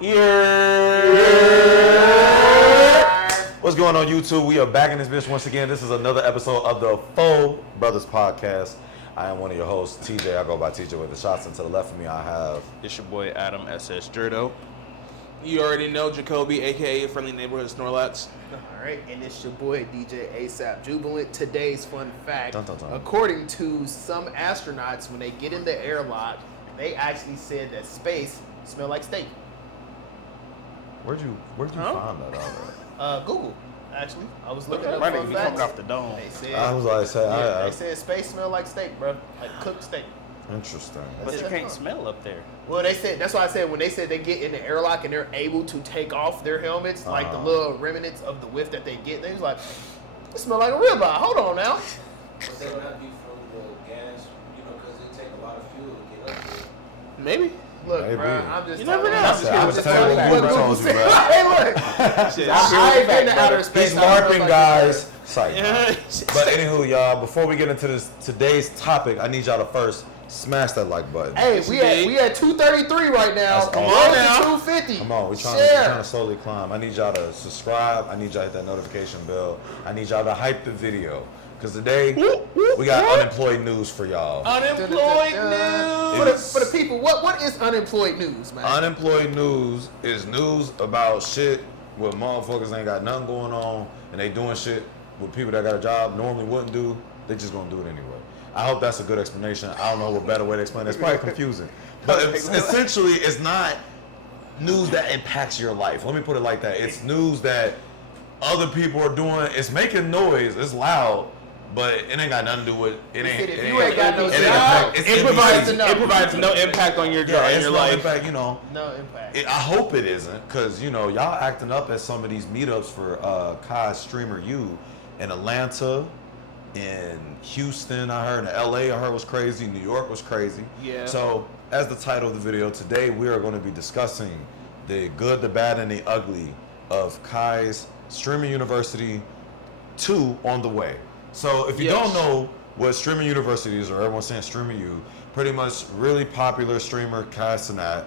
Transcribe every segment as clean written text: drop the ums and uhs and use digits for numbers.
What's going on, YouTube? We are back in this bitch once again. This is another episode of the Brothas podcast. I am one of your hosts, TJ. I go by TJ with the shots, and to the left of me, I have... It's your boy, Adam S.S. Jurdo. You already know Jacoby, a.k.a. Friendly Neighborhood Snorlax. All right, and it's your boy, DJ ASAP Jubilant. Today's fun fact, Dun, dun, dun. According to some astronauts, when they get in the airlock, they actually said that space smell like steak. Where'd you find that out? Google, actually. I was looking up Right, fun you facts. coming off the dome. They said, I was like, they said space smell like steak, bro. Like cooked steak. Interesting. But you can't smell up there. Well, they said, that's why I said when they said they get in the airlock and they're able to take off their helmets, like the little remnants of the whiff that they get, they was like, it smell like a ribeye. Hold on now. But they would not be from the gas, because it take a lot of fuel to get up there. Maybe. Look, Maybe. bro, I'm just You never know. I was telling you what Google told you, bro. Hey, look. I ain't been to outer space. He's I don't know LARPing, if I guys. Psych. Yeah. But anywho, y'all, before we get into today's topic, I need y'all to first smash that like button. Hey, we at 233 right now. That's Come awesome. on now. 250. Come on, we're trying to slowly climb. I need y'all to subscribe. I need y'all to hit that notification bell. I need y'all to hype the video. Because today, we got unemployed news for y'all. Unemployed news. For the people, what is unemployed news, man? Unemployed news is news about shit where motherfuckers ain't got nothing going on and they doing shit with people that got a job normally wouldn't do. They just gonna do it anyway. I hope that's a good explanation. I don't know what better way to explain it. It's probably confusing. But essentially, it's not news that impacts your life. Let me put it like that. It's news that other people are doing. It's making noise. It's loud. But it ain't got nothing to do with it. If you ain't got no job, It provides no impact on your job, it's your no life. impact, no impact. I hope it isn't, because, y'all acting up at some of these meetups for Kai's Streamer U in Atlanta, in Houston, I heard, in LA, I heard was crazy, New York was crazy. Yeah. So, as the title of the video, today we are going to be discussing the good, the bad, and the ugly of Kai's Streamer University 2 on the way. So, if you don't know what Streamer University is, or everyone's saying Streamer U, pretty much really popular streamer Kai Cenat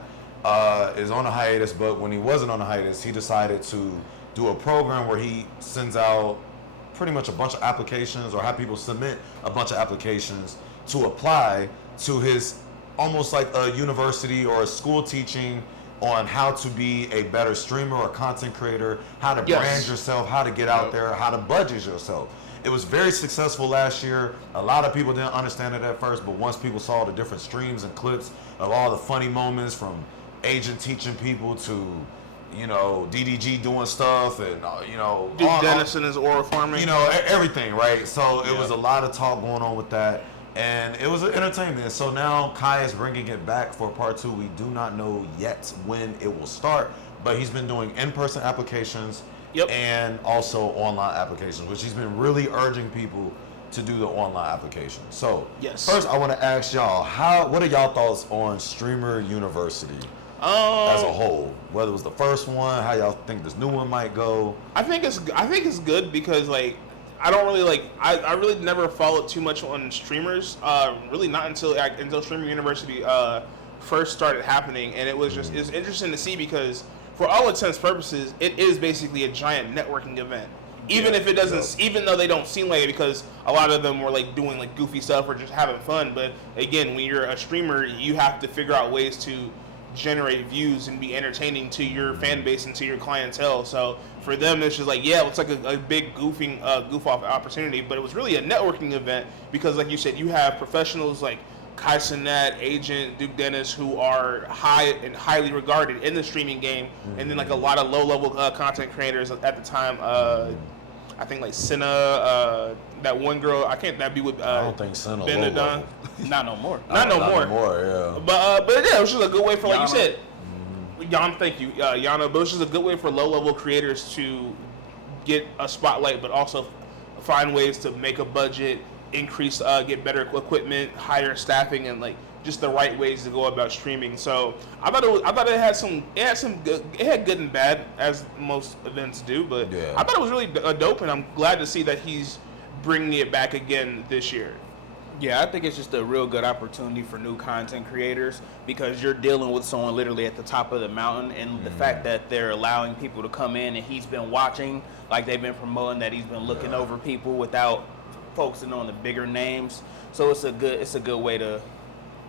is on a hiatus, but when he wasn't on a hiatus, he decided to do a program where he sends out pretty much a bunch of applications, or have people submit a bunch of applications to apply to his almost like a university or a school teaching on how to be a better streamer or content creator, how to brand yourself, how to get out there, how to budget yourself. It was very successful last year. A lot of people didn't understand it at first, but once people saw the different streams and clips of all the funny moments, from Agent teaching people to, DDG doing stuff, and Duke Dennis and his oral farming. Everything, right? So it was a lot of talk going on with that, and it was an entertainment. So now Kai is bringing it back for part 2. We do not know yet when it will start, but he's been doing in-person applications. Yep. And also online applications, which he's been really urging people to do the online application. So, first I want to ask y'all, what are y'all thoughts on Streamer University as a whole? Whether it was the first one, how y'all think this new one might go? I think it's good because I don't really I really never followed too much on streamers. Really not until Streamer University first started happening, and it's interesting to see because, for all intents and purposes, it is basically a giant networking event. Even if it doesn't, even though they don't seem like it, because a lot of them were doing goofy stuff or just having fun. But again, when you're a streamer, you have to figure out ways to generate views and be entertaining to your fan base and to your clientele. So for them, it's just it's like a big goof off opportunity. But it was really a networking event because, like you said, you have professionals like Kai Cenat, Agent, Duke Dennis, who are highly regarded in the streaming game, and then a lot of low-level content creators at the time. I think Senna, that one girl. I can't that be with. I don't think Senna. Not no more. Not no more. Yeah. But yeah, it was just a good way for, like you said, Yana. Thank you, Yana. But it was just a good way for low-level creators to get a spotlight, but also find ways to make a budget, increase, get better equipment, higher staffing, and just the right ways to go about streaming. So I thought it had good and bad, as most events do. But I thought it was really dope, and I'm glad to see that he's bringing it back again this year. Yeah, I think it's just a real good opportunity for new content creators because you're dealing with someone literally at the top of the mountain, and the fact that they're allowing people to come in and he's been watching, like they've been promoting that he's been looking over people without focusing on the bigger names. So it's a good way to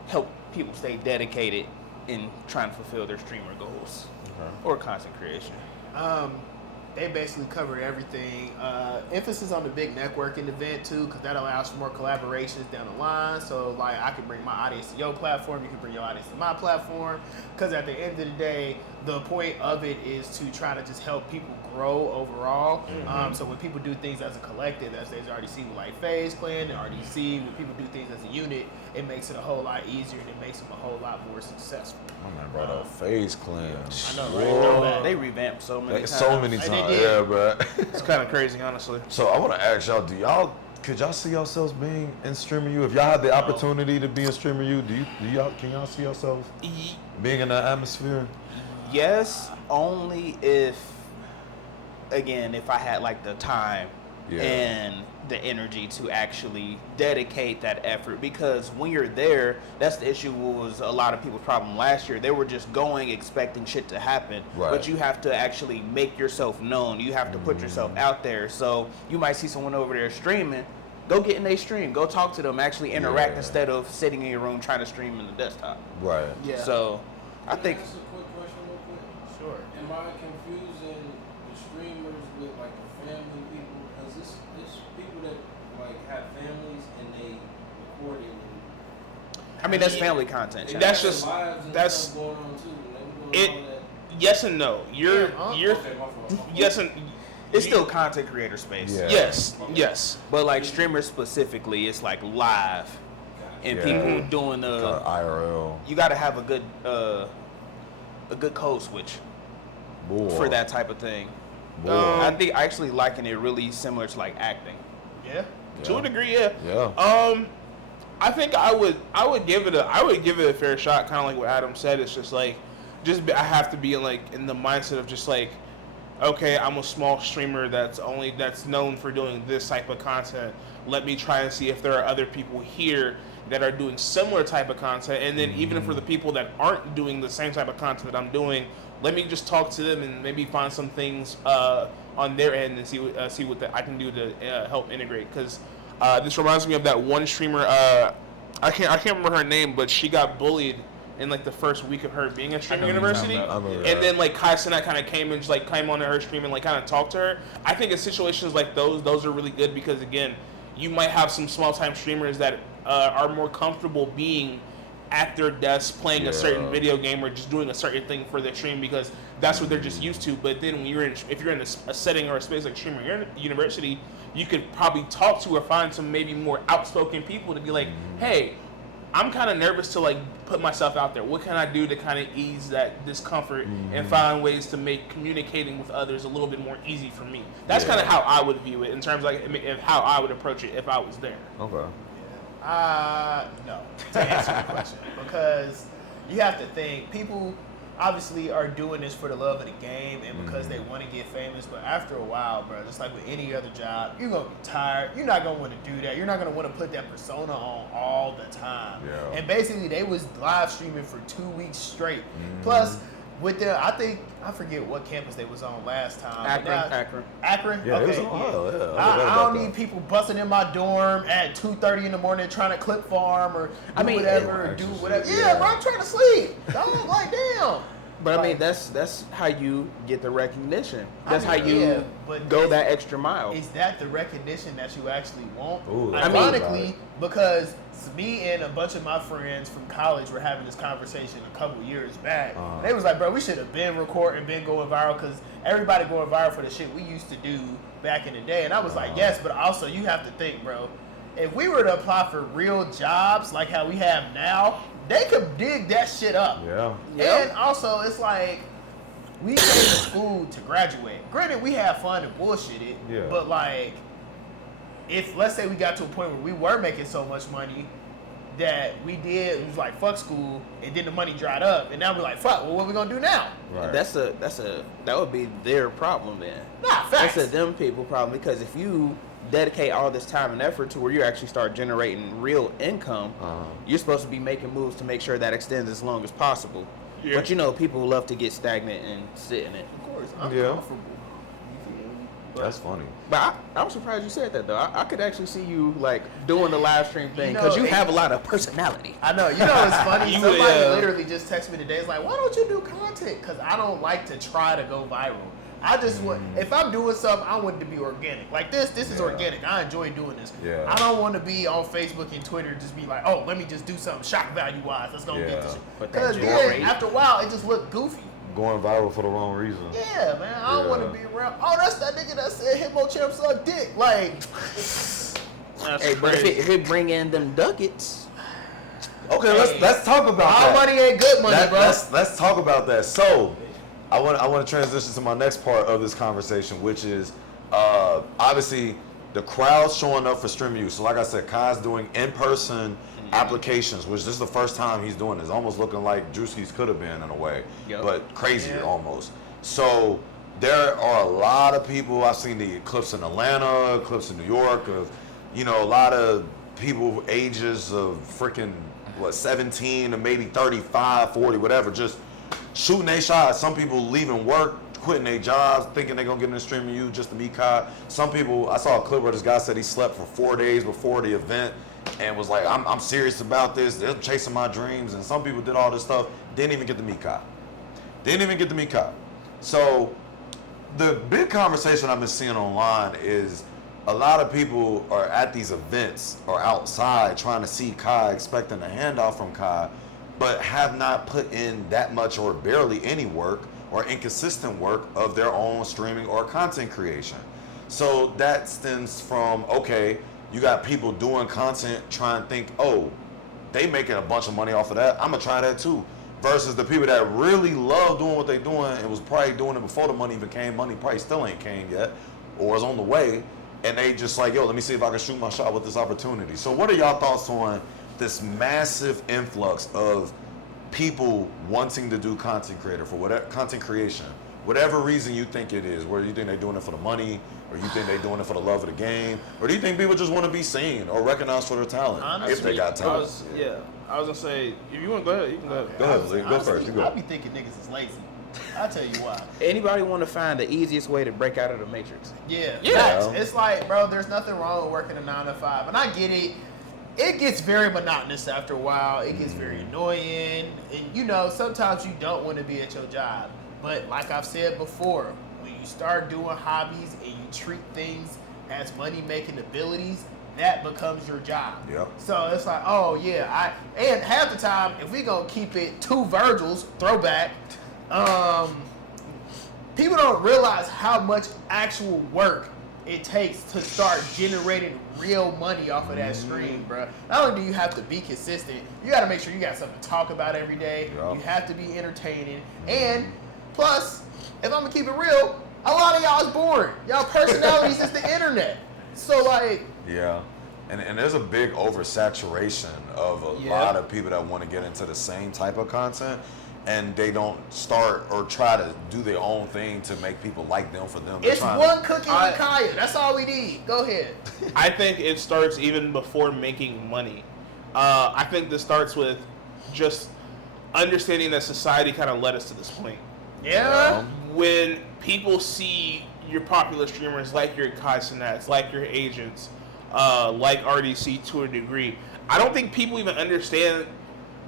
help people stay dedicated in trying to fulfill their streamer goals or content creation. They basically covered everything. Emphasis on the big networking event too, because that allows for more collaborations down the line. So like I can bring my audience to your platform, you can bring your audience to my platform. Because at the end of the day, the point of it is to try to just help people grow overall. So when people do things as a collective, as they've already seen with like FaZe Clan and RDC, when people do things as a unit, it makes it a whole lot easier and it makes them a whole lot more successful. My man brought up FaZe Clan. I know, right? Throwback. They revamped so many times. So many They times, did. yeah, bro. It's kind of crazy, honestly. So I want to ask y'all, could y'all see yourselves being in Streamer U? If y'all had the opportunity to be in Streamer U, can y'all see yourselves being in that atmosphere? Yes, only if I had like the time and the energy to actually dedicate that effort, because when you're there, that's the issue. Was a lot of people's problem last year. They were just going expecting shit to happen, but you have to actually make yourself known. You have to put yourself out there. So you might see someone over there streaming, go get in their stream, go talk to them, actually interact instead of sitting in your room trying to stream in the desktop. Right. Yeah. So I think That's a quick question real quick. Sure. Am I confusing the streamers with like the family people? Because it's people that like have families and they record it. I mean that's family content. They That's got just- lives and that's- stuff going on too. And they be doing all that. Yes and no. You're Okay, my fault. yes and It's still content creator space. Yeah. yes. But like streamers specifically, it's like live, and Yeah. people doing IRL. You got to have a good code switch Boy. for that type of thing. Boy. I think I actually liken it really similar to like acting. Yeah. To a degree, yeah. Yeah. I think I would give it a fair shot, kind of like what Adam said. It's just like, I have to be in the mindset of just like, okay, I'm a small streamer that's known for doing this type of content. Let me try and see if there are other people here that are doing similar type of content, and then even for the people that aren't doing the same type of content that I'm doing, let me just talk to them and maybe find some things on their end and see what I can do to help integrate. Because this reminds me of that one streamer. I can't remember her name, but she got bullied in like the first week of her being at Streaming University, I remember and that. then like Kai Cenat kind of came and just like came onto her stream and like kind of talked to her. I think in situations like those are really good because again, you might have some small time streamers that are more comfortable being at their desk playing a certain video game or just doing a certain thing for their stream because that's what they're just used to. But then when if you're in a setting or a space like Streaming University, you could probably talk to or find some maybe more outspoken people to be like, hey, I'm kind of nervous to like put myself out there. What can I do to kind of ease that discomfort and find ways to make communicating with others a little bit more easy for me? That's kind of how I would view it in terms of like how I would approach it if I was there. Okay. No, to answer your question, because you have to think people obviously are doing this for the love of the game and because they want to get famous. But after a while, bro, just like with any other job, you're gonna be tired. You're not gonna want to do that. You're not gonna want to put that persona on all the time. Yeah. And basically, they was live streaming for 2 weeks straight. Plus, with I forget what campus they was on last time. Akron. Akron? Yeah, it okay. was on Ohio, yeah. I forgot I about don't that. need people busting in my dorm at 2:30 in the morning trying to clip farm or do whatever. Yeah, bro, I'm trying to sleep. Dog, like, damn. But I mean, Like, that's how you get the recognition. That's I mean, how you yeah, but go is- that extra mile. Is that the recognition that you actually want? Ooh, that's Ironically, right. because me and a bunch of my friends from college were having this conversation a couple years back. They was like, bro, we should have been recording, been going viral, because everybody going viral for the shit we used to do back in the day. And I was like, yes, but also you have to think, bro, if we were to apply for real jobs like how we have now, they could dig that shit up. Yeah. And also, it's like, we came to school to graduate. Granted, we had fun and bullshitted, Yeah. but like, if let's say we got to a point where we were making so much money that it was like fuck school, and then the money dried up, and now we're like, fuck, well, what we gonna do now? Right. That would be their problem then. Nah, facts. That's a them people problem because if you dedicate all this time and effort to where you actually start generating real income, you're supposed to be making moves to make sure that extends as long as possible. Yeah. But you know, people love to get stagnant and sit in it. Of course, I'm Yeah. comfortable. You feel me? That's funny. But I'm surprised you said that though. I could actually see you like doing the live stream thing because you have a lot of personality. I know. You know what's funny? You- Somebody yeah. literally just texted me today. It's like, why don't you do content? Because I don't like to try to go viral. I just want, if I'm doing something, I want it to be organic. Like this is organic. I enjoy doing this. Yeah. I don't want to be on Facebook and Twitter just be like, oh, let me just do something shock value wise. Let's go get this. But that Because draw then rate. after a while, it just looked goofy. Going viral for the wrong reason. Yeah, man. I don't want to be around. Oh, that's that nigga that said Hippo Champ suck dick. Like, That's Hey, but crazy. if it bring in them ducats, Okay, let's talk about all that. money ain't good money, bro. Let's talk about that. So, I want to transition to my next part of this conversation, which is obviously the crowd showing up for stream use. So, like I said, Kai's doing in-person applications, which this is the first time he's doing this. Almost looking like Drewski's could have been in a way, Yep. but crazier Yeah. almost. So there are a lot of people. I've seen the clips in Atlanta, clips in New York of, a lot of people ages of freaking 17 to maybe 35, 40, whatever, just shooting their shots. Some people leaving work, quitting their jobs, thinking they're gonna get in the streaming you just to meet Kai. Some people, I saw a clip where this guy said he slept for 4 days before the event and was like, I'm serious about this. They're chasing my dreams. And some people did all this stuff, didn't even get to meet Kai. So the big conversation I've been seeing online is a lot of people are at these events or outside trying to see Kai, expecting a handoff from Kai, but have not put in that much or barely any work or inconsistent work of their own streaming or content creation. So that stems from, okay, you got people doing content trying to think, oh, they making a bunch of money off of that, I'm gonna try that too. Versus the people that really love doing what they doing and was probably doing it before the money even came, money probably still ain't came yet, or is on the way, and they just like, yo, let me see if I can shoot my shot with this opportunity. So what are y'all thoughts on this massive influx of people wanting to do content creation, whatever reason you think it is, whether you think they're doing it for the money, or you think they're doing it for the love of the game, or do you think people just want to be seen or recognized for their talent, if they got talent? I was gonna say, if you want to go ahead, you can go ahead. Go ahead, Lee. Go Honestly, first. You go. I be thinking niggas is lazy. I'll tell you why. anybody want to find the easiest way to break out of the matrix? Yeah. Yeah. Facts. It's like, bro, there's nothing wrong with working a 9 to 5. And I get it. It gets very monotonous after a while. It gets very annoying. And, sometimes you don't want to be at your job. But like I've said before, when you start doing hobbies and you treat things as money-making abilities, that becomes your job. Yep. So it's like, oh, yeah. And half the time, if we going to keep it 2 Virgils, throwback, people don't realize how much actual work it takes to start generating real money off of that stream, bro. Not only do you have to be consistent, you got to make sure you got something to talk about every day. Yeah. You have to be entertaining. And plus, if I'm going to keep it real, a lot of y'all is boring. Y'all personalities is the internet. So, like, Yeah. And there's a big oversaturation of a lot of people that want to get into the same type of content, and they don't start or try to do their own thing to make people like them for them. They're it's trying one cookie with Kaya. That's all we need. Go ahead. I think it starts even before making money. I think this starts with just understanding that society kind of led us to this point. Yeah. When people see your popular streamers like your Kai Cenats, like your agents, like RDC to a degree, I don't think people even understand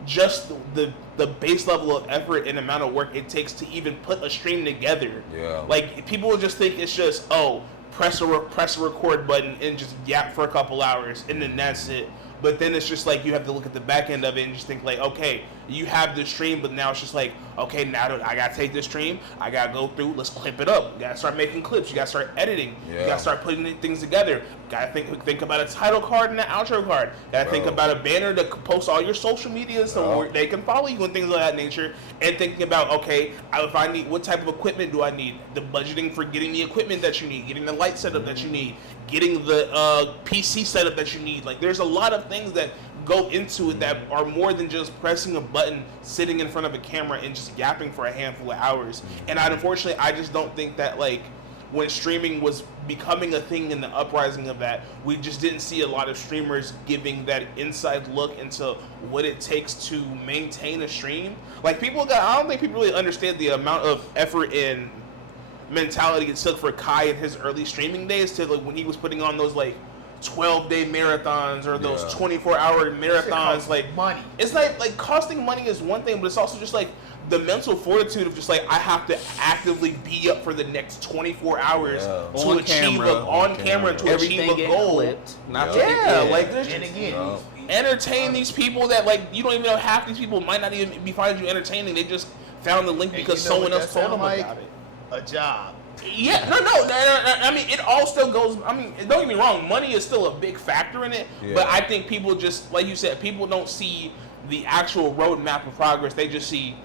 just the base level of effort and amount of work it takes to even put a stream together. Yeah. Like, people will just think it's just, press a record button and just yap for a couple hours and then that's it. But then it's just like you have to look at the back end of it and just think like, okay, you have this stream, but now it's just like, okay, now I gotta take this stream, I gotta go through, let's clip it up. You gotta start making clips, you gotta start editing, you Yeah. gotta start putting things together. Gotta think about a title card and an outro card. Gotta think Bro. about a banner to post all your social media so Yeah. they can follow you and things of that nature. And thinking about, okay, if I need, what type of equipment do I need? The budgeting for getting the equipment that you need, getting the light setup that you need, getting the PC setup that you need. Like, there's a lot of things that go into it that are more than just pressing a button, sitting in front of a camera, and just yapping for a handful of hours. And unfortunately, I just don't think that, like, when streaming was becoming a thing in the uprising of that, we just didn't see a lot of streamers giving that inside look into what it takes to maintain a stream. Like I don't think people really understand the amount of effort and mentality it took for Kai in his early streaming days to like when he was putting on those like 12-day marathons or those 24-hour marathons. Like money. It's like costing money is one thing, but it's also just like the mental fortitude of just like I have to actively be up for the next 24 hours to On achieve camera. on camera to achieve Everything a get goal. clipped. Not Like there's And just again, entertain these people that like you don't even know half these people might not even be finding you entertaining. They just found the link and because you know someone what else that told them sound about it. a job. Yeah, no. I mean, it all still goes. I mean, don't get me wrong. Money is still a big factor in it, but I think people just, like you said, people don't see the actual roadmap of progress. They just see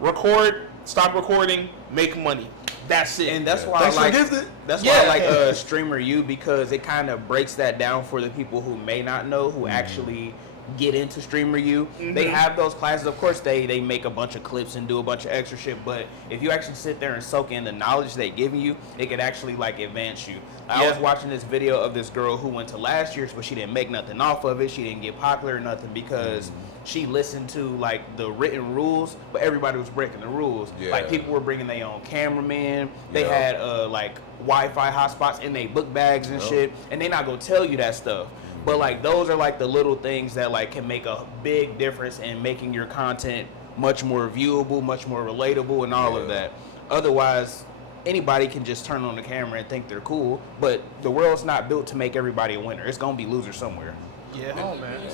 record, stop recording, make money. That's it. And that's why Thanks I like. for the gift. That's why I like Streamer U, because it kind of breaks that down for the people who may not know, who actually get into Streamer U. They have those classes. Of course, they make a bunch of clips and do a bunch of extra shit, but if you actually sit there and soak in the knowledge they giving you, it could actually like advance you. I was watching this video of this girl who went to last year's, but she didn't make nothing off of it. She didn't get popular or nothing because she listened to like the written rules, but everybody was breaking the rules. Like people were bringing their own cameraman. They had like Wi-Fi hotspots in their book bags and shit, and they not gonna tell you that stuff. But like those are like the little things that like can make a big difference in making your content much more viewable, much more relatable, and all of that. Otherwise, anybody can just turn on the camera and think they're cool, but the world's not built to make everybody a winner. It's gonna be losers somewhere. Yeah. Oh man. You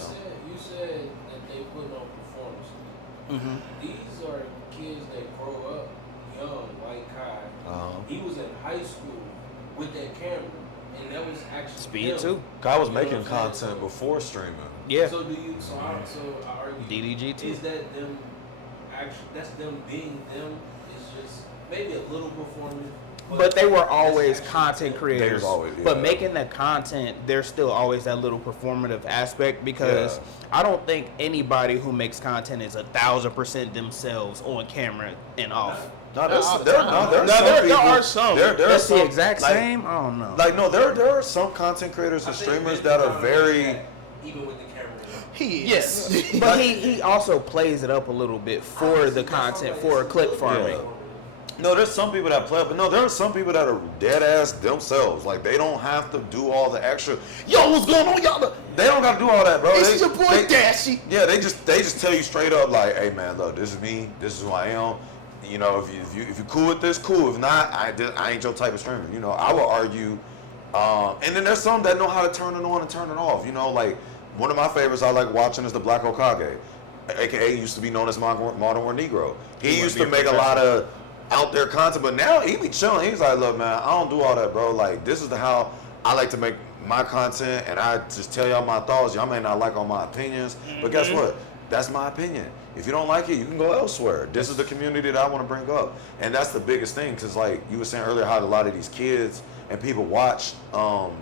said that they put on performances. These are kids that grow up young, like Kai. He was in high school with that camera, and that was actually Speed him. too. Guy was You know making what I'm saying? content before streaming. Yeah. So do you? So I argue. DDG too. Is that them? Actually, that's them being them. It's just maybe a little performance. But they were that's always actually content them. creators. They was always, But yeah. making the content, there's still always that little performative aspect, because I don't think anybody who makes content is 1,000% themselves on camera and off. No, Not all the there time. There are some. There are That's some, the exact like, same? I don't know. Like no, there are some content creators I and think streamers Vince that are Brown very. did that even with the camera. He is. Yes, but he also plays it up a little bit for the content, for clip farming. No, there's some people that play, but no, there are some people that are dead ass themselves. Like they don't have to do all the extra. Yo, what's going on, y'all? They don't got to do all that, bro. It's your boy Dashy. Yeah, they just tell you straight up, like, hey man, look, this is me. This is who I am. You know, if you cool with this, cool. If not, I ain't your type of streamer. You know, I would argue. And then there's some that know how to turn it on and turn it off. You know, like one of my favorites I like watching is the Black Okage, aka used to be known as Modern War Negro. He used to make a lot of out there content, but now he be chilling. He's like, look, man, I don't do all that, bro. Like, this is how I like to make my content, and I just tell y'all my thoughts. Y'all may not like all my opinions, but guess what? That's my opinion. If you don't like it, you can go elsewhere. This is the community that I want to bring up, and that's the biggest thing. Because like you were saying earlier, how a lot of these kids and people watch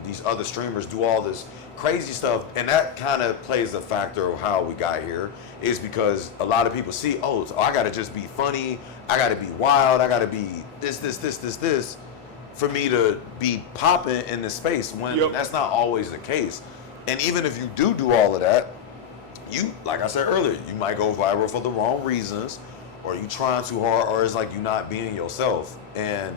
these other streamers do all this crazy stuff, and that kind of plays a factor of how we got here. Is because a lot of people see, oh, so I got to just be funny, I got to be wild, I got to be this for me to be popping in this space, when that's not always the case. And even if you do all of that, you, like I said earlier, you might go viral for the wrong reasons, or you trying too hard, or it's like you not being yourself. And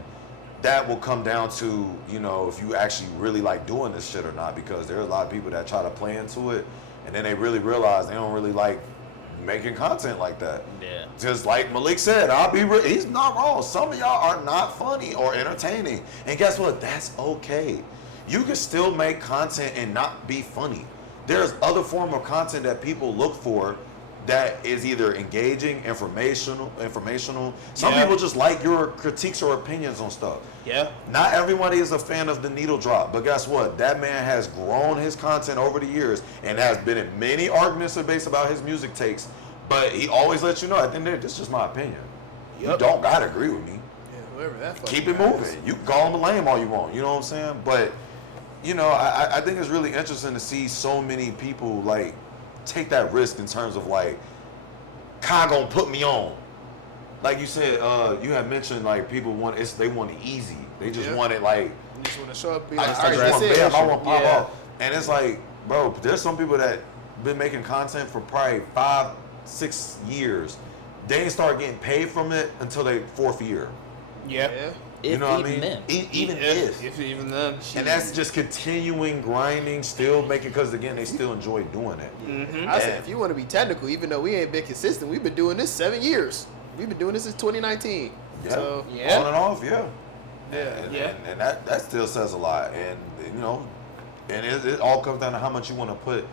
that will come down to, you know, if you actually really like doing this shit or not, because there are a lot of people that try to play into it, and then they really realize they don't really like making content like that. Yeah. Just like Malik said, he's not wrong. Some of y'all are not funny or entertaining. And guess what? That's okay. You can still make content and not be funny. There's other form of content that people look for that is either engaging, informational. Some people just like your critiques or opinions on stuff. Yeah. Not everybody is a fan of the needle drop, but guess what? That man has grown his content over the years and has been in many arguments based about his music takes, but he always lets you know at the end of the day, this is just my opinion. You don't gotta agree with me. Yeah, whoever that fucking Keep it guy moving. is. You can call him a lame all you want, you know what I'm saying? But, you know, I think it's really interesting to see so many people, like, take that risk in terms of, like, Kai gonna put me on. Like you said, you had mentioned, like, people want it easy. They just want it like. You just want to show up and be I like, just, all I right, just want that's it. bam, I want pop Yeah. off. And it's like, bro, there's some people that been making content for probably 5-6 years. They ain't start getting paid from it until their 4th year. Yeah. Yeah. You know what I even mean? then. Even if. If even then. And that's just continuing grinding, still making, because again, they still enjoy doing it. Mm-hmm. I said, if you want to be technical, even though we ain't been consistent, we've been doing this 7 years. We've been doing this since 2019. Yeah. So, Yeah. On and off, yeah. yeah. Yeah. And that still says a lot. And, you know, and it all comes down to how much you want to put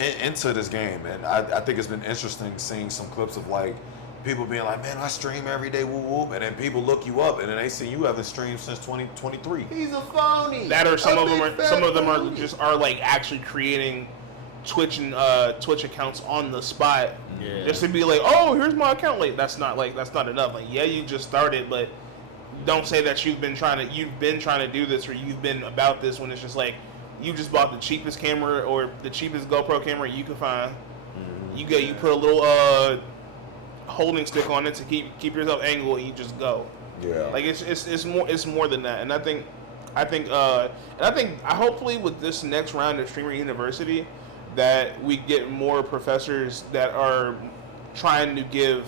into this game. And I think it's been interesting seeing some clips of, like, people being like, man, I stream every day, whoop, whoop. And then people look you up, and then they see you haven't streamed since 2023. He's a phony. That or some A of them big are fat some of them are phony. just like actually creating Twitch and Twitch accounts on the spot, Yeah. just to be like, oh, here's my account. Like that's not enough. Like yeah, you just started, but don't say that you've been trying to do this or you've been about this when it's just like you just bought the cheapest camera or the cheapest GoPro camera you can find. You put a little holding stick on it to keep yourself angled and you just go. Yeah. Like it's more than that. And I hopefully with this next round of Streamer University that we get more professors that are trying to give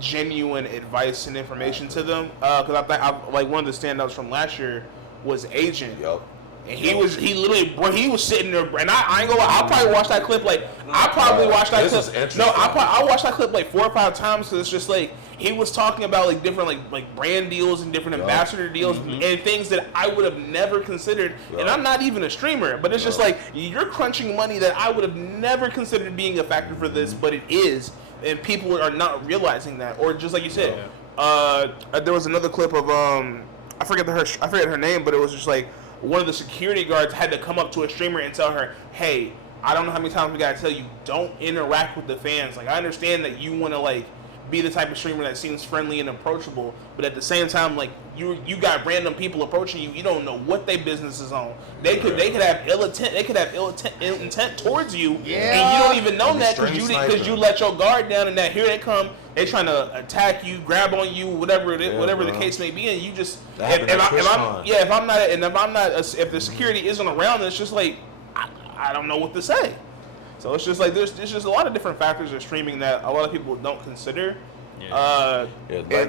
genuine advice and information to them. Because I think like one of the standouts from last year was Agent. Yup. And he was sitting there, and I ain't gonna lie, I'll probably watch that clip This is interesting. No, I watched that clip like 4 or 5 times because it's just like he was talking about like different like brand deals and different ambassador deals and things that I would have never considered. And I'm not even a streamer, but it's just like you're crunching money that I would have never considered being a factor for this, but it is, and people are not realizing that. Or just like you said, there was another clip of I forget her name, but it was just like one of the security guards had to come up to a streamer and tell her, hey, I don't know how many times we gotta tell you, don't interact with the fans. Like, I understand that you want to, like, be the type of streamer that seems friendly and approachable, but at the same time, like, you got random people approaching you, you don't know what their business is on. They could have ill intent towards you, and you don't even know that because you let your guard down, and that here they come, they trying to attack you, grab on you, whatever the case may be, and you just if the security isn't around, it's just like I don't know what to say. So it's just like there's just a lot of different factors of streaming that a lot of people don't consider. Like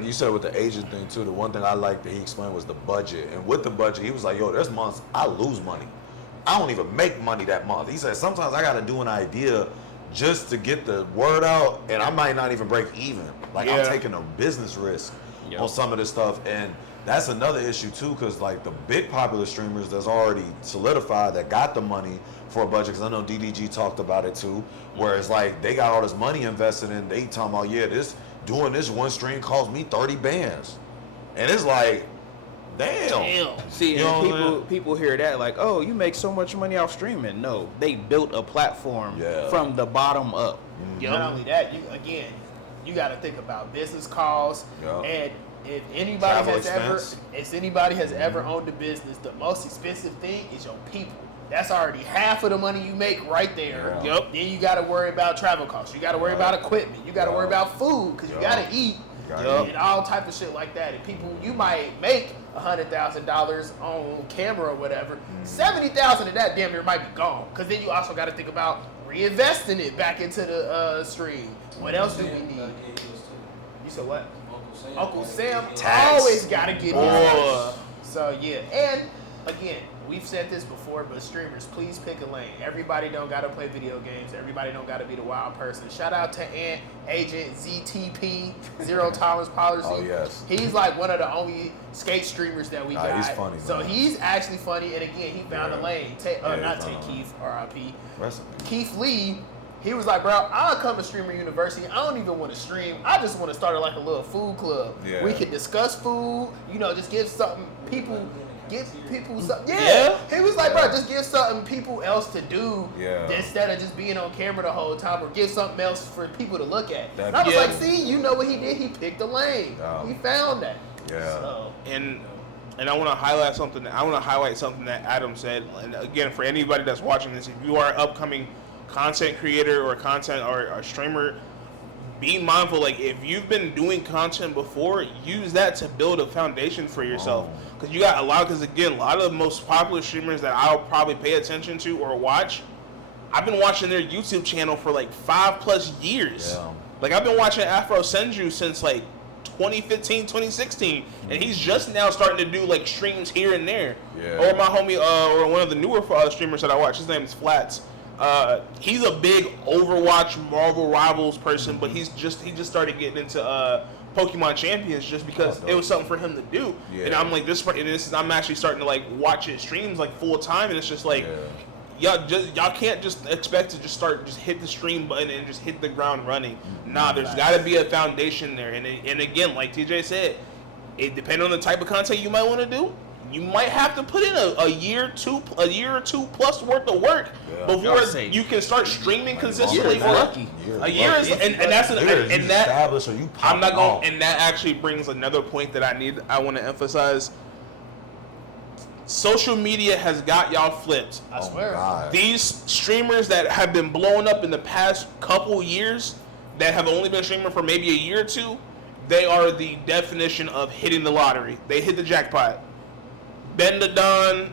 you said with the agent thing too, the one thing I liked that he explained was the budget. And with the budget, he was like, yo, there's months I lose money. I don't even make money that month. He said, sometimes I got to do an idea just to get the word out, and I might not even break even. Like, I'm taking a business risk on some of this stuff. And that's another issue too, because like the big popular streamers that's already solidified that got the money for a budget, because I know DDG talked about it too, where it's like they got all this money invested in, they talking about, doing this one stream cost me 30 bands. And it's like, damn. See, You know what I'm and saying? people hear that like, oh, you make so much money off streaming. No, they built a platform from the bottom up. Not only that, you got to think about business calls, and if anybody has ever owned a business, the most expensive thing is your people. That's already half of the money you make right there. Yeah. Yep. Then you got to worry about travel costs. You got to worry about equipment. You got to worry about food because you got to eat. And all type of shit like that. And people, you might make $100,000 on camera or whatever. 70,000 of that damn near might be gone. Because then you also got to think about reinvesting it back into the stream. What else do we need? You said what? Uncle Sam always got to get in. So yeah, and again, we've said this before, but streamers, please pick a lane. Everybody don't gotta play video games. Everybody don't gotta be the wild person. Shout out to Agent ZTP, Zero Tolerance Policy. Oh, yes. He's like one of the only skate streamers that we got. He's funny, so man. he's actually funny, and again, he found a lane. Not Tay Keith, R.I.P. Keith Lee. He was like, bro, I'll come to Streamer University. I don't even want to stream. I just want to start like a little food club. Yeah. We can discuss food, just give something people something. Yeah. He was like, bro, just give something people else to do instead of just being on camera the whole time, or give something else for people to look at. And I was like, see, you know what he did? He picked a lane. He found that. Yeah. So. And I want to highlight something. That Adam said. And again, for anybody that's watching this, if you are an upcoming content creator or a streamer, be mindful. Like, if you've been doing content before, use that to build a foundation for yourself. Because you got a lot. Because again, a lot of the most popular streamers that I'll probably pay attention to or watch, I've been watching their YouTube channel for like 5+ years. Yeah. Like, I've been watching Afro Senju since like 2015, 2016, and he's just now starting to do like streams here and there. Yeah. Or my homie, or one of the newer streamers that I watch, his name is Flats. He's a big Overwatch, Marvel Rivals person, but he just started getting into Pokemon Champions just because it was something for him to do. Yeah. And I'm like, I'm actually starting to like watch his streams like full time, and it's just like. Yeah. Y'all can't just expect to just hit the stream button and just hit the ground running. Nah, there's got to be a foundation there. And again, like TJ said, it depending on the type of content you might want to do, you might have to put in a year or two plus worth of work before you can start streaming consistently. A year is, and that's and that I'm not going. And that actually brings another point that I want to emphasize. Social media has got y'all flipped. I swear. These streamers that have been blowing up in the past couple years, that have only been streaming for maybe a year or two, they are the definition of hitting the lottery. They hit the jackpot. Ben the Don,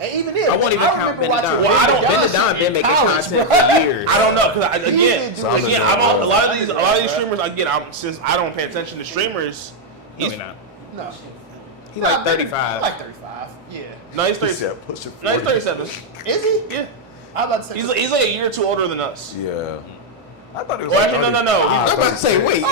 and even if I won't even count Ben the Don. Well, I don't. Ben the Don been making content for years. I don't know, because again, a lot of these streamers. Again, since I don't pay attention to streamers, he's not. No. He's like 35. Like 35. Yeah. No, he's 37. No, he's 37. Is he? Yeah. I'm about to say he's like a year or two older than us. Yeah. I thought it was. Well, actually, no. I'm about to say, wait.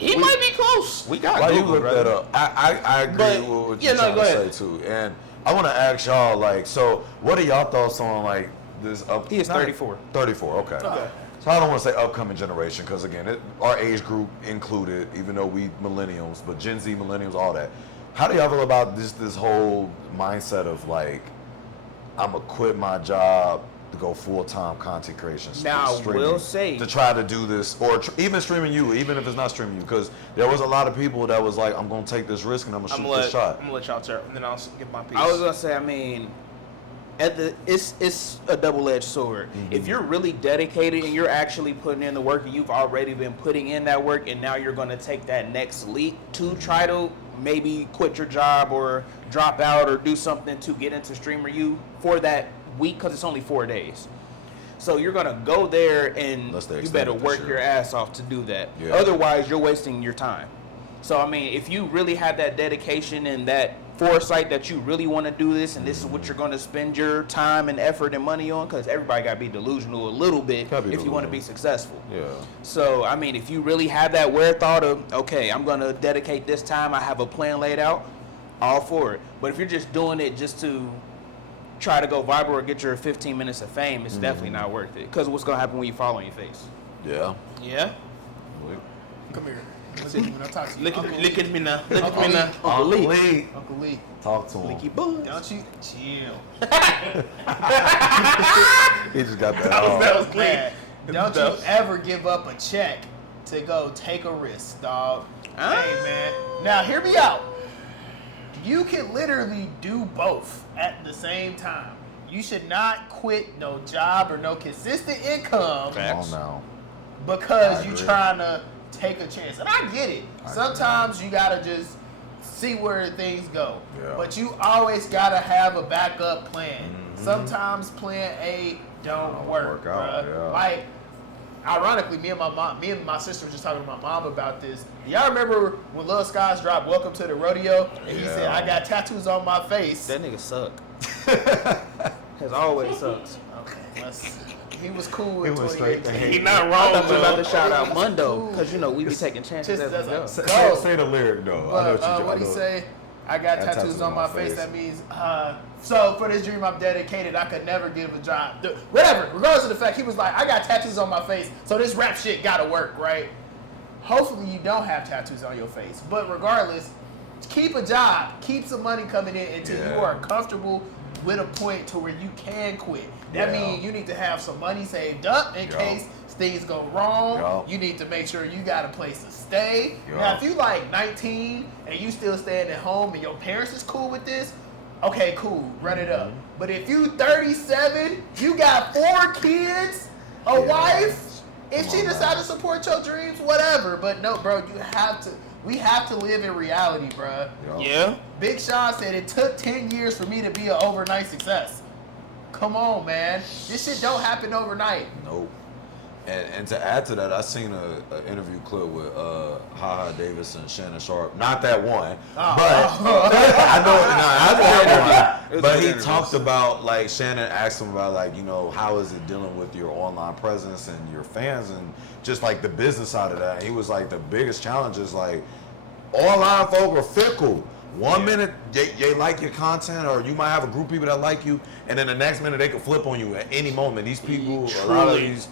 He might be close. We got Why Google, you look that up? I agree with what you're trying to say too. And I want to ask y'all, like, so what are y'all thoughts on like this? He is 34. 34. Okay. So I don't want to say upcoming generation because again, our age group included, even though we millennials, but Gen Z, millennials, all that. How do y'all feel about this whole mindset of like, I'm gonna quit my job to go full-time content creation? Now, I will say to try to do this, or even streaming you, even if it's not streaming you, because there was a lot of people that was like, I'm gonna take this risk and I'm gonna shoot this shot. I'm gonna let y'all turn, and then I'll give my piece. I was gonna say, I mean. It's a double-edged sword. Mm-hmm. If you're really dedicated and you're actually putting in the work and you've already been putting in that work and now you're going to take that next leap to try to maybe quit your job or drop out or do something to get into Streamer U for that week, because it's only 4 days. So you're going to go there and you better work your ass off to do that. Yeah. Otherwise, you're wasting your time. So, I mean, if you really have that dedication and that foresight that you really want to do this and this is what you're going to spend your time and effort and money on, because everybody got to be delusional a little bit if you want to be successful. Yeah. So, I mean, if you really have that wherethought of, okay, I'm going to dedicate this time, I have a plan laid out, all for it. But if you're just doing it just to try to go viral or get your 15 minutes of fame, it's definitely not worth it. Because what's going to happen when you fall on your face? Yeah. Yeah? Come here. Look at me when I talk to you. Look at me now. Look at me now. Uncle Lee. Uncle Lee. Talk to him. Leaky buzz. Don't you chill. He just got that. That was clean. Don't you ever give up a check to go take a risk, dog. Hey, man. Now, hear me out. You can literally do both at the same time. You should not quit no job or no consistent income. Come on now. Because you're trying to take a chance. And I get it. Sometimes you got to just see where things go. Yeah. But you always got to have a backup plan. Mm-hmm. Sometimes plan A don't work. Yeah. Like, ironically, me and my sister were just talking to my mom about this. Y'all remember when Lil Skies dropped Welcome to the Rodeo? And he said, I got tattoos on my face. That nigga suck. Has always sucks. Okay, he was cool. He was straight to hate. He not wrong. I thought you were about to shout out Mundo, because you know we be taking chances as we go. Say the lyric though. But what he say? I got tattoos on my face. That means so for this dream I'm dedicated. I could never give a job. Whatever. Regardless of the fact, he was like, I got tattoos on my face, so this rap shit gotta work, right? Hopefully you don't have tattoos on your face, but regardless, keep a job, keep some money coming in until you are comfortable with a point to where you can quit. That means you need to have some money saved up in case things go wrong. You need to make sure you got a place to stay. Now, if you like 19 and you still staying at home and your parents is cool with this, okay, cool, run it up. But if you 37, you got 4 kids, a Yeah. wife. If Come she on, decides man. to support your dreams, whatever. But no, bro, we have to live in reality, bro. Yo. Yeah. Big Sean said it took 10 years for me to be an overnight success. Come on, man. This shit don't happen overnight. Nope. And to add to that, I seen a interview clip with Ha Davis and Shannon Sharp. Not that one, but I know not that one. But he talked about, like, Shannon asked him about, like, you know, how is it dealing with your online presence and your fans and just like the business side of that. And he was like, the biggest challenge is like online folk are fickle. One minute they like your content, or you might have a group of people that like you, and then the next minute they can flip on you at any moment. These people, a lot of these,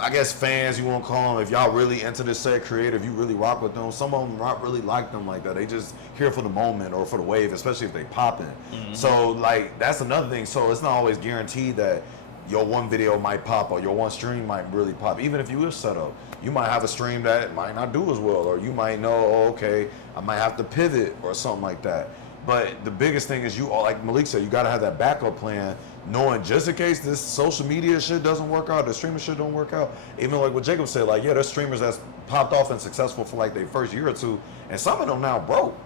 I guess, fans, you want to call them, if y'all really into this set creative, you really rock with them. Some of them not really like them like that. They just here for the moment or for the wave, especially if they popping. So, like, that's another thing. So it's not always guaranteed that your one video might pop or your one stream might really pop. Even if you is set up, you might have a stream that might not do as well, or you might know, oh, okay, I might have to pivot or something like that. But the biggest thing is, you, like Malik said, you got to have that backup plan, knowing just in case this social media shit doesn't work out, the streaming shit don't work out. Even like what Jacob said, like, yeah, there's streamers that's popped off and successful for like their first year or two, and some of them now broke.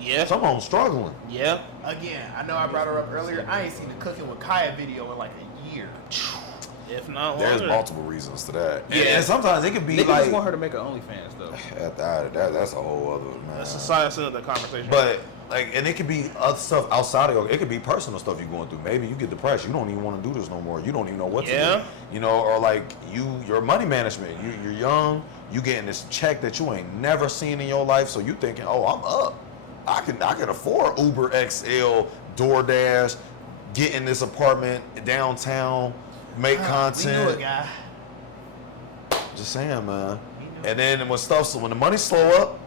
Yeah. Some of them struggling. Yeah. Again, I know I brought her up earlier. I ain't seen the Cooking with Kaya video in like a year. If not There's longer. multiple reasons to that. Yeah. And sometimes it could be Niggas like, just want her to make her OnlyFans though. that's a whole other, man. That's another conversation. But like, and it could be other stuff outside of it. Could be personal stuff you're going through. Maybe you get depressed. You don't even want to do this no more. You don't even know what to do. You know, or like your money management. You're young. You getting this check that you ain't never seen in your life. So you thinking, oh, I'm up. I can afford Uber XL, DoorDash, get in this apartment downtown, make content. We knew a guy. Just saying, man. And then when the money slow up,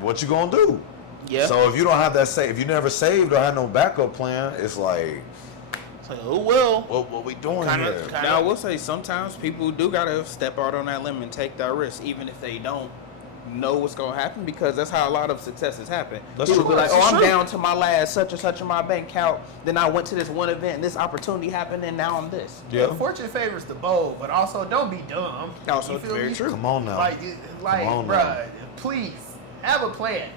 what you gonna do? Yeah. So if you don't have that if you never saved or had no backup plan, it's like, who will? what we doing Kinda- here? kinda- Now I will say sometimes people do gotta step out on that limb and take that risk, even if they don't know what's gonna happen, because that's how a lot of successes happen. That's People true. be like, That's "Oh, I'm true. down to my last such and such in my bank account. Then I went to this one event, and this opportunity happened, and now I'm this." Yeah. Fortune favors the bold, but also don't be dumb. Also, You it's feel very me? true. Come on now. Like, on now. bruh, please have a plan.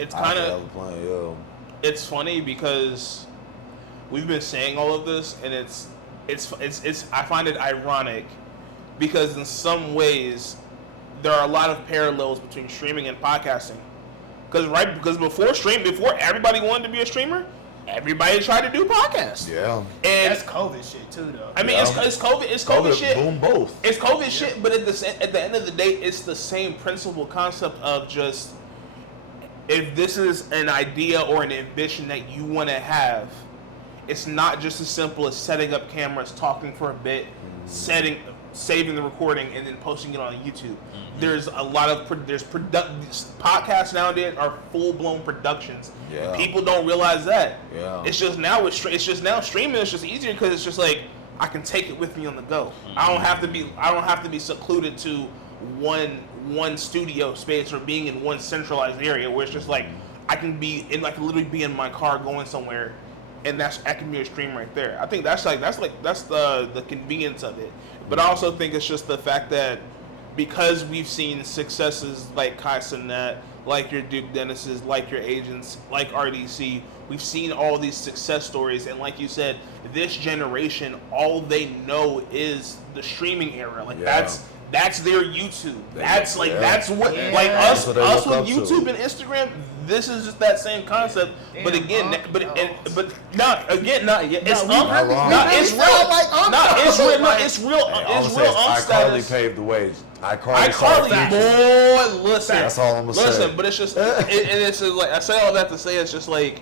It's I kind have of a plan, yo. it's funny because we've been saying all of this, and it's I find it ironic because in some ways there are a lot of parallels between streaming and podcasting. Because before everybody wanted to be a streamer, everybody tried to do podcasts. Yeah. And That's COVID shit too, though. I mean, Yeah. it's COVID shit. Boom, both. It's COVID shit, but at the end of the day, it's the same principal concept of just, if this is an idea or an ambition that you want to have, it's not just as simple as setting up cameras, talking for a bit, saving the recording, and then posting it on YouTube. There's a lot of podcasts nowadays are full blown productions. Yeah. People don't realize that. Yeah. It's just now streaming. It's just easier because it's just like I can take it with me on the go. I don't have to be secluded to one studio space or being in one centralized area where it's just like I can literally be in my car going somewhere, and I can be a stream right there. I think that's the convenience of it. But I also think it's just the fact that because we've seen successes like Kai Cenat, like your Duke Dennis's, like your agents, like RDC, we've seen all these success stories, and like you said, this generation, all they know is the streaming era. Like Yeah. that's their YouTube. That's what That's like what us they look with up to. YouTube and Instagram. This is just that same concept, but Damn, again, Unc but knows. not again, not yet. It's we Unc. really- we No, really it's sound real. like Unc No, it's real. No, Like- it's real. Hey, all I'm It's saying real is Unc iCarly status. paved the way. iCarly iCarly, started boy, listen. That's all I'm gonna say. Listen, but it's just, and it's just like I say all that to say it's just like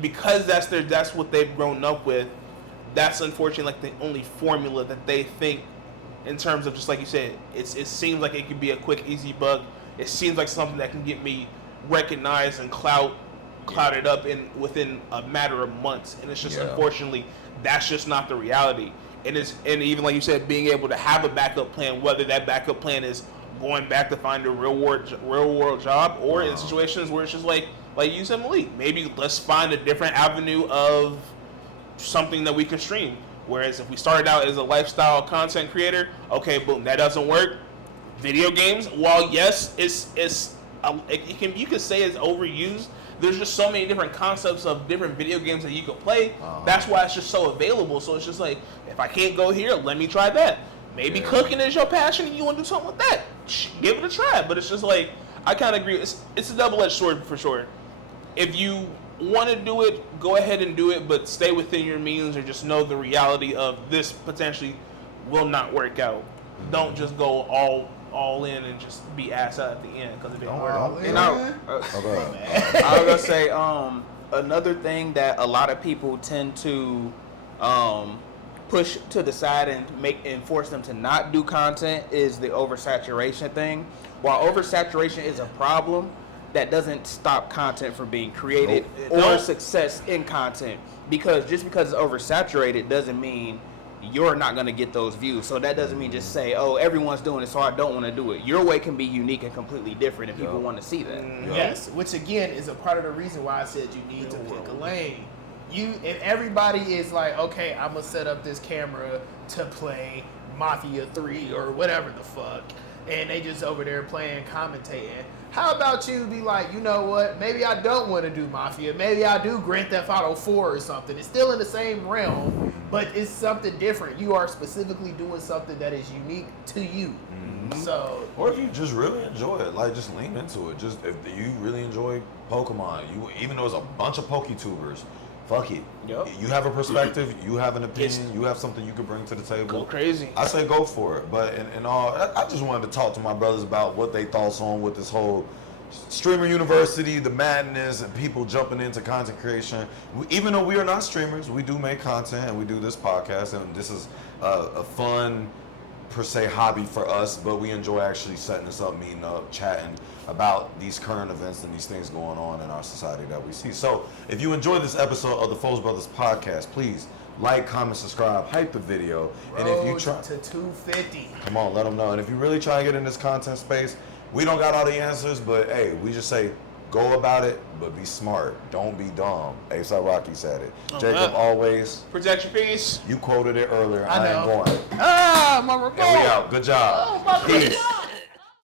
because that's what they've grown up with. That's unfortunately like the only formula that they think in terms of just like you said. It seems like it could be a quick, easy buck. It seems like something that can get me recognized and clouded up within a matter of months, and it's just unfortunately that's just not the reality. And even like you said, being able to have a backup plan, whether that backup plan is going back to find a real world job, or in situations where it's just like you said, Malik, maybe let's find a different avenue of something that we can stream. Whereas if we started out as a lifestyle content creator, okay, boom, that doesn't work. Video games, while yes, you could say it's overused. There's just so many different concepts of different video games that you could play. That's why it's just so available. So it's just like, if I can't go here, let me try that. Maybe cooking is your passion and you want to do something with that. Give it a try. But it's just like, I kind of agree. It's a double-edged sword for sure. If you want to do it, go ahead and do it, but stay within your means, or just know the reality of this potentially will not work out. Don't just go all in and just be ass out at the end because it didn't work. And I was gonna say another thing that a lot of people tend to push to the side and force them to not do content is the oversaturation thing. While oversaturation is a problem, that doesn't stop content from being created or success in content. Because just because it's oversaturated doesn't mean you're not going to get those views. So that doesn't mean just say, oh, everyone's doing it, so I don't want to do it. Your way can be unique and completely different, and people want to see that. Yes, which again is a part of the reason why I said you need to pick a lane. If everybody is like, okay, I'm going to set up this camera to play Mafia 3 or whatever the fuck, and they just over there playing, commentating. How about you be like, you know what, maybe I don't want to do Mafia. Maybe I do Grand Theft Auto 4 or something. It's still in the same realm, but it's something different. You are specifically doing something that is unique to you. Mm-hmm. So, or if you just really enjoy it, like just lean into it. Just if you really enjoy Pokemon, even though there's a bunch of PokeTubers, fuck it. Yep. You have a perspective, you have an opinion, you have something you can bring to the table. Go crazy. I say go for it. But in all, I just wanted to talk to my brothers about what they thoughts on with this whole streamer university, the madness, and people jumping into content creation. Even though we are not streamers, we do make content and we do this podcast, and this is a fun, per se, hobby for us, but we enjoy actually setting this up, meeting up, chatting about these current events and these things going on in our society that we see. So if you enjoyed this episode of the Foes Brothers podcast, please like, comment, subscribe, hype the video. And if you try to 250, come on, let them know. And if you really try to get in this content space, we don't got all the answers, but hey, we just say go about it, but be smart. Don't be dumb. A$AP Rocky said it. Jacob, always protect your peace. You quoted it earlier. I ain't going. my report. And we out. Good job. Peace.